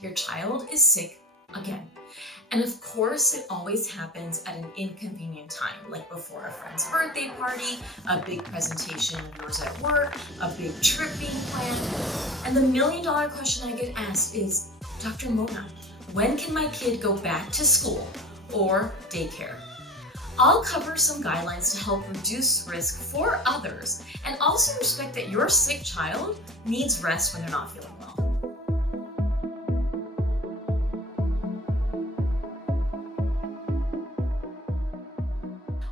your child is sick again. And of course, it always happens at an inconvenient time, like before a friend's birthday party, a big presentation of yours at work, a big trip being planned. And the million-dollar question I get asked is, Dr. Mona, when can my kid go back to school or daycare? I'll cover some guidelines to help reduce risk for others and also respect that your sick child needs rest when they're not feeling well.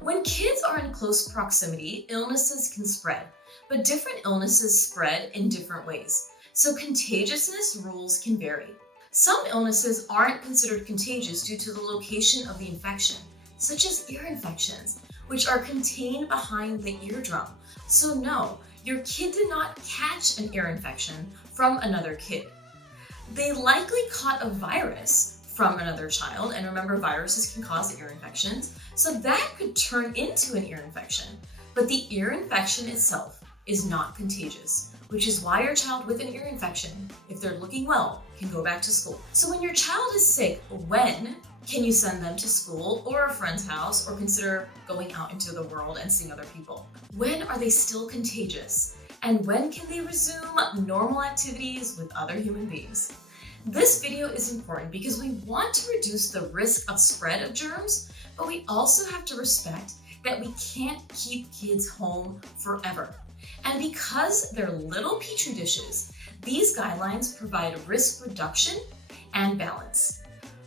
When kids are in close proximity, illnesses can spread, but different illnesses spread in different ways. So contagiousness rules can vary. Some illnesses aren't considered contagious due to the location of the infection, such as ear infections, which are contained behind the eardrum. So no, your kid did not catch an ear infection from another kid. They likely caught a virus from another child, and remember, viruses can cause ear infections, so that could turn into an ear infection. But the ear infection itself is not contagious, which is why your child with an ear infection, if they're looking well, can go back to school. So when your child is sick, when can you send them to school or a friend's house or consider going out into the world and seeing other people? When are they still contagious? And when can they resume normal activities with other human beings? This video is important because we want to reduce the risk of spread of germs, but we also have to respect that we can't keep kids home forever. And because they're little petri dishes, these guidelines provide risk reduction and balance.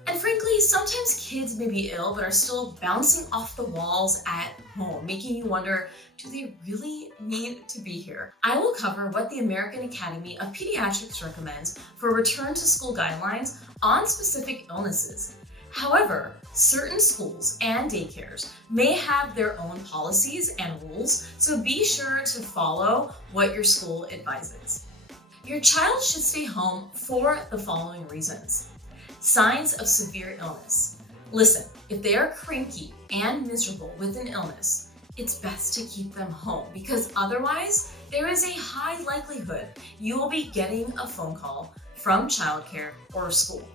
And frankly, sometimes kids may be ill but are still bouncing off the walls at home, making you wonder, do they really need to be here? I will cover what the American Academy of Pediatrics recommends for return to school guidelines on specific illnesses. However, certain schools and daycares may have their own policies and rules, so be sure to follow what your school advises. Your child should stay home for the following reasons. Signs of severe illness. Listen, if they are cranky and miserable with an illness, it's best to keep them home because otherwise there is a high likelihood you will be getting a phone call from childcare or school.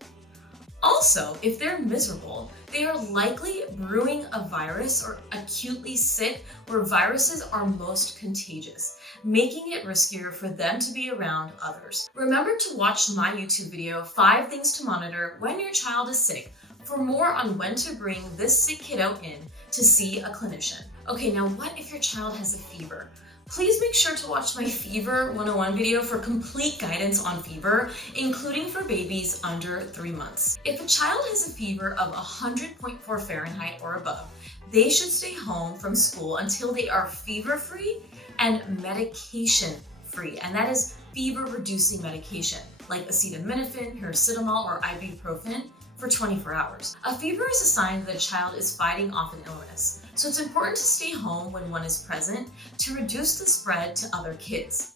Also, if they're miserable, they are likely brewing a virus or acutely sick where viruses are most contagious, making it riskier for them to be around others. Remember to watch my YouTube video, 5 Things to Monitor When Your Child is Sick, for more on when to bring this sick kiddo in to see a clinician. Okay, now what if your child has a fever? Please make sure to watch my Fever 101 video for complete guidance on fever, including for babies under 3 months. If a child has a fever of 100.4 Fahrenheit or above, they should stay home from school until they are fever-free and medication-free, and that is fever-reducing medication like acetaminophen, paracetamol, or ibuprofen for 24 hours. A fever is a sign that a child is fighting off an illness, so it's important to stay home when one is present to reduce the spread to other kids.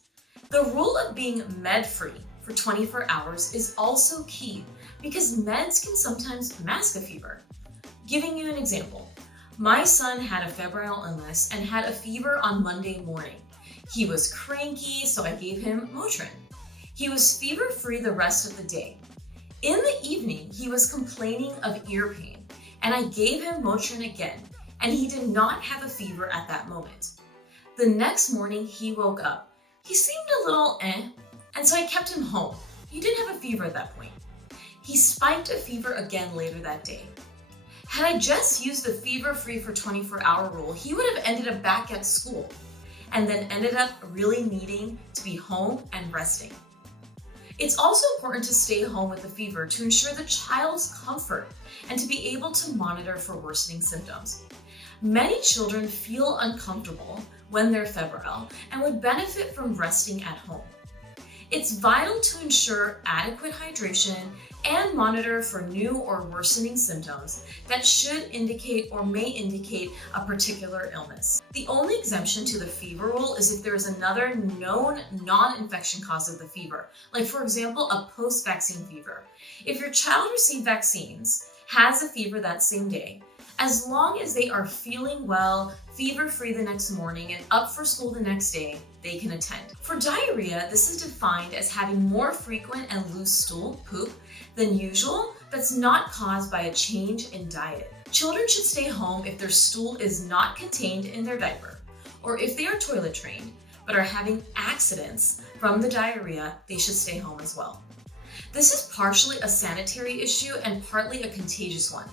The rule of being med-free for 24 hours is also key because meds can sometimes mask a fever. Giving you an example, my son had a febrile illness and had a fever on Monday morning. He was cranky, so I gave him Motrin. He was fever-free the rest of the day. In the evening, he was complaining of ear pain, and I gave him Motrin again, and he did not have a fever at that moment. The next morning, he woke up. He seemed a little and so I kept him home. He didn't have a fever at that point. He spiked a fever again later that day. Had I just used the fever-free for 24-hour rule, he would have ended up back at school, and then ended up really needing to be home and resting. It's also important to stay home with a fever to ensure the child's comfort and to be able to monitor for worsening symptoms. Many children feel uncomfortable when they're febrile and would benefit from resting at home. It's vital to ensure adequate hydration and monitor for new or worsening symptoms that should indicate or may indicate a particular illness. The only exemption to the fever rule is if there is another known non-infection cause of the fever, like for example, a post-vaccine fever. If your child received vaccines, has a fever that same day, As long as they are feeling well, fever-free the next morning, and up for school the next day, they can attend. For diarrhea, this is defined as having more frequent and loose stool, poop, than usual that's not caused by a change in diet. Children should stay home if their stool is not contained in their diaper, or if they are toilet trained but are having accidents from the diarrhea, they should stay home as well. This is partially a sanitary issue and partly a contagious one.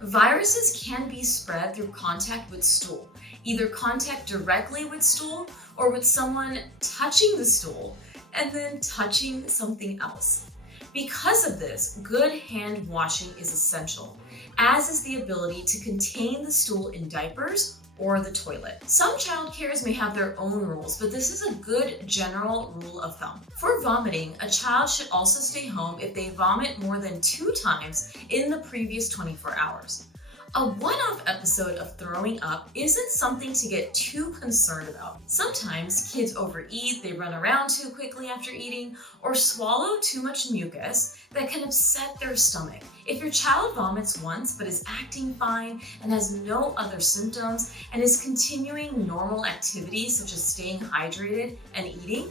Viruses can be spread through contact with stool, either contact directly with stool or with someone touching the stool and then touching something else. Because of this, good hand washing is essential, as is the ability to contain the stool in diapers or the toilet. Some child cares may have their own rules, but this is a good general rule of thumb. For vomiting, a child should also stay home if they vomit more than 2 times in the previous 24 hours. A one-off episode of throwing up isn't something to get too concerned about. Sometimes kids overeat, they run around too quickly after eating, or swallow too much mucus that can upset their stomach. If your child vomits once but is acting fine and has no other symptoms and is continuing normal activities such as staying hydrated and eating,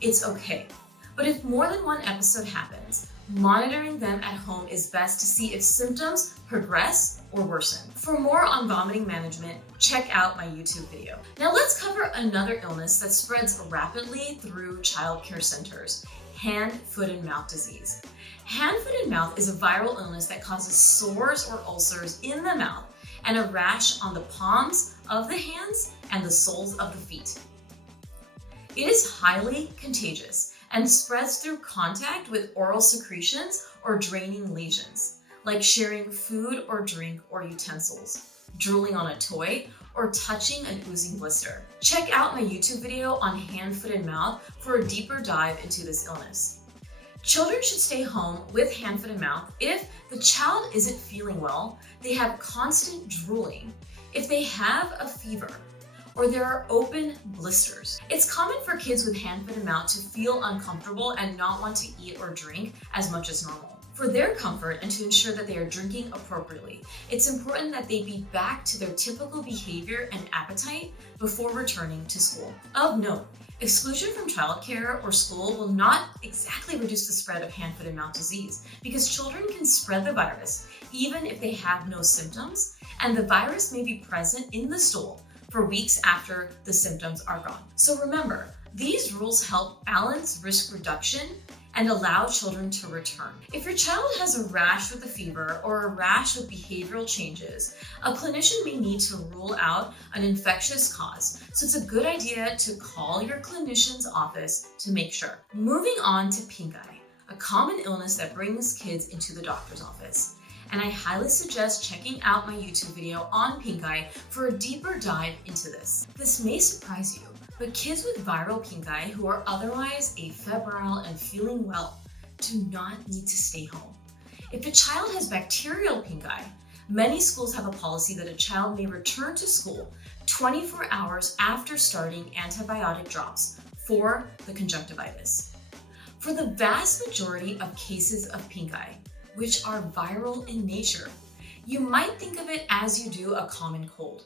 it's okay. But if more than one episode happens, monitoring them at home is best to see if symptoms progress or worsen. For more on vomiting management, check out my YouTube video. Now let's cover another illness that spreads rapidly through child care centers: hand, foot, and mouth disease. Hand, foot, and mouth is a viral illness that causes sores or ulcers in the mouth and a rash on the palms of the hands and the soles of the feet. It is highly contagious and spreads through contact with oral secretions or draining lesions, like sharing food or drink or utensils, drooling on a toy, or touching an oozing blister. Check out my YouTube video on hand, foot, and mouth for a deeper dive into this illness. Children should stay home with hand, foot, and mouth if the child isn't feeling well, they have constant drooling, if they have a fever, or there are open blisters. It's common for kids with hand, foot, and mouth to feel uncomfortable and not want to eat or drink as much as normal. For their comfort and to ensure that they are drinking appropriately, it's important that they be back to their typical behavior and appetite before returning to school. Of note, exclusion from childcare or school will not exactly reduce the spread of hand, foot, and mouth disease because children can spread the virus even if they have no symptoms, and the virus may be present in the stool for weeks after the symptoms are gone. So remember, these rules help balance risk reduction and allow children to return. If your child has a rash with a fever or a rash with behavioral changes, a clinician may need to rule out an infectious cause. So it's a good idea to call your clinician's office to make sure. Moving on to pink eye, a common illness that brings kids into the doctor's office. And I highly suggest checking out my YouTube video on pink eye for a deeper dive into this. This may surprise you, but kids with viral pink eye who are otherwise afebrile and feeling well do not need to stay home. If a child has bacterial pink eye, many schools have a policy that a child may return to school 24 hours after starting antibiotic drops for the conjunctivitis. For the vast majority of cases of pink eye, which are viral in nature, you might think of it as you do a common cold.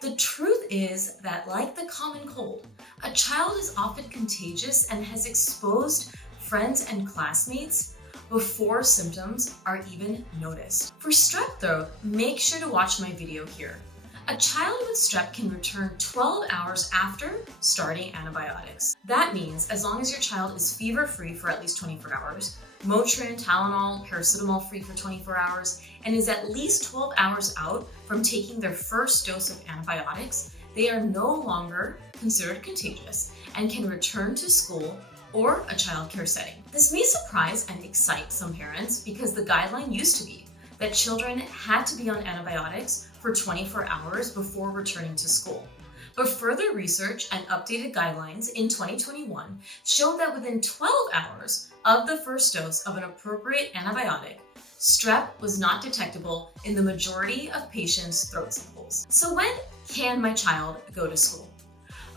The truth is that, like the common cold, a child is often contagious and has exposed friends and classmates before symptoms are even noticed. For strep throat, make sure to watch my video here. A child with strep can return 12 hours after starting antibiotics. That means as long as your child is fever-free for at least 24 hours, Motrin, Tylenol, paracetamol free for 24 hours, and is at least 12 hours out from taking their first dose of antibiotics, they are no longer considered contagious and can return to school or a child care setting. This may surprise and excite some parents because the guideline used to be that children had to be on antibiotics for 24 hours before returning to school. But further research and updated guidelines in 2021 showed that within 12 hours of the first dose of an appropriate antibiotic, strep was not detectable in the majority of patients' throat samples. So when can my child go to school?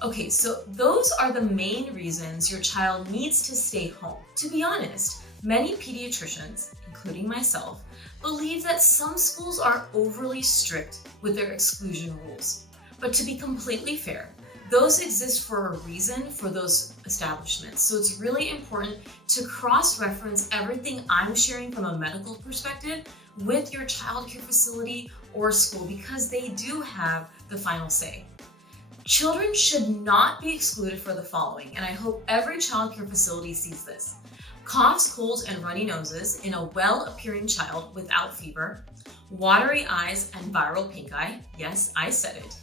Okay, so those are the main reasons your child needs to stay home. To be honest, many pediatricians, including myself, believe that some schools are overly strict with their exclusion rules. But to be completely fair, those exist for a reason for those establishments. So it's really important to cross-reference everything I'm sharing from a medical perspective with your childcare facility or school, because they do have the final say. Children should not be excluded for the following, and I hope every childcare facility sees this: coughs, colds, and runny noses in a well-appearing child without fever, watery eyes and viral pink eye, yes, I said it,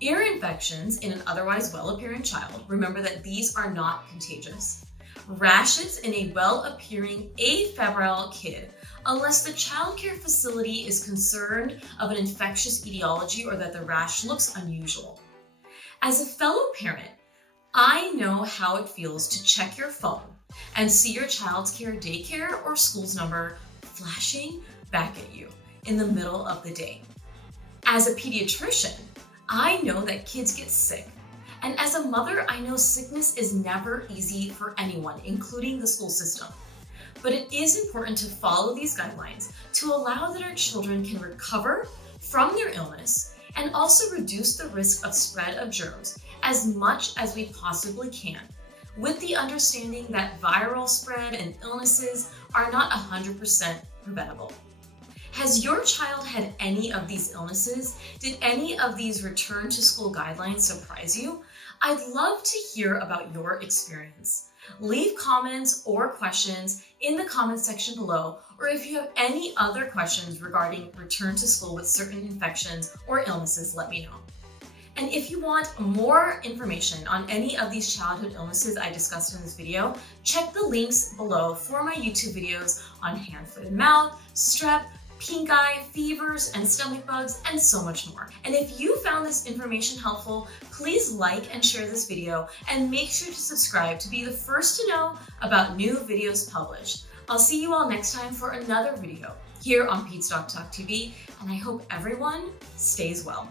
ear infections in an otherwise well-appearing child, remember that these are not contagious, rashes in a well-appearing afebrile kid, unless the childcare facility is concerned of an infectious etiology or that the rash looks unusual. As a fellow parent, I know how it feels to check your phone and see your child's care daycare or school's number flashing back at you in the middle of the day. As a pediatrician, I know that kids get sick. And as a mother, I know sickness is never easy for anyone, including the school system. But it is important to follow these guidelines to allow that our children can recover from their illness and also reduce the risk of spread of germs as much as we possibly can, with the understanding that viral spread and illnesses are not 100% preventable. Has your child had any of these illnesses? Did any of these return to school guidelines surprise you? I'd love to hear about your experience. Leave comments or questions in the comments section below, or if you have any other questions regarding return to school with certain infections or illnesses, let me know. And if you want more information on any of these childhood illnesses I discussed in this video, check the links below for my YouTube videos on hand, foot, and mouth, strep, pink eye, fevers, and stomach bugs, and so much more. And if you found this information helpful, please like and share this video, and make sure to subscribe to be the first to know about new videos published. I'll see you all next time for another video here on PedsDocTalk TV, and I hope everyone stays well.